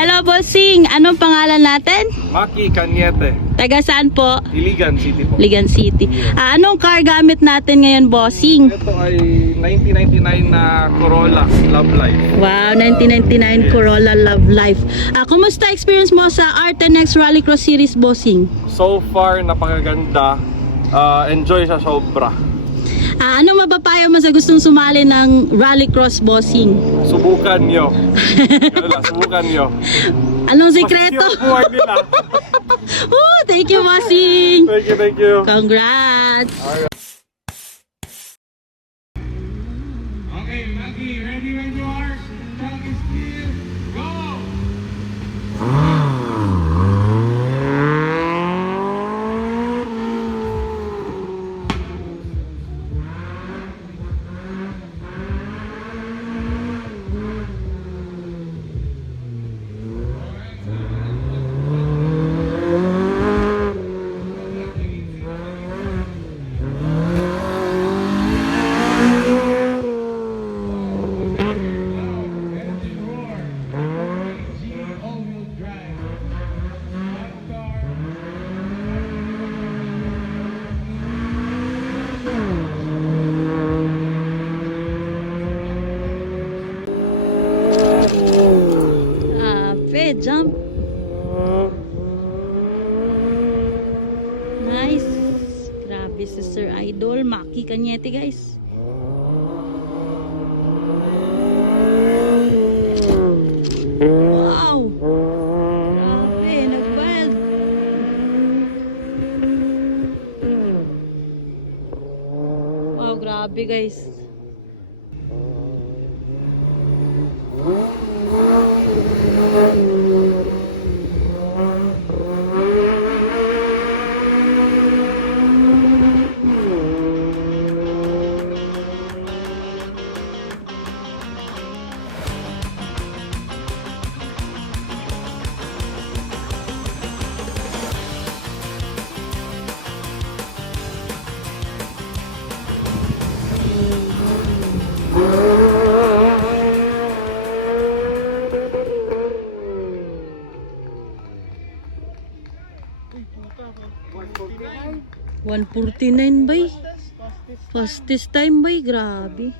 Hello, bossing. Anong pangalan natin? Maki Cañete, Taga saan po? Iligan City po. Ligan City. Anong car gamit natin ngayon, bossing? Ito ay 1999 na Corolla Love Life. Wow, 1999 Corolla Love Life. Kumusta experience mo sa RTNX Rallycross Series, bossing? So far, napakaganda. Enjoy sa sobra. Anong mapapayo mo sa gustong sumali ng Rallycross, bossing? Subukan nyo. Wala, subukan nyo. Anong sikreto? Mas buhay nila. Thank you, bossing. Thank you. Congrats. Okay, Maggie, ready when you are. Truck is clear. Go! Jump. Nice. Grabe si Sir Idol. Maki Cañete, guys. Wow. Grabe. Nag-wild. Wow, grabe, guys. $149 bay. Fastest time bay. Grabe.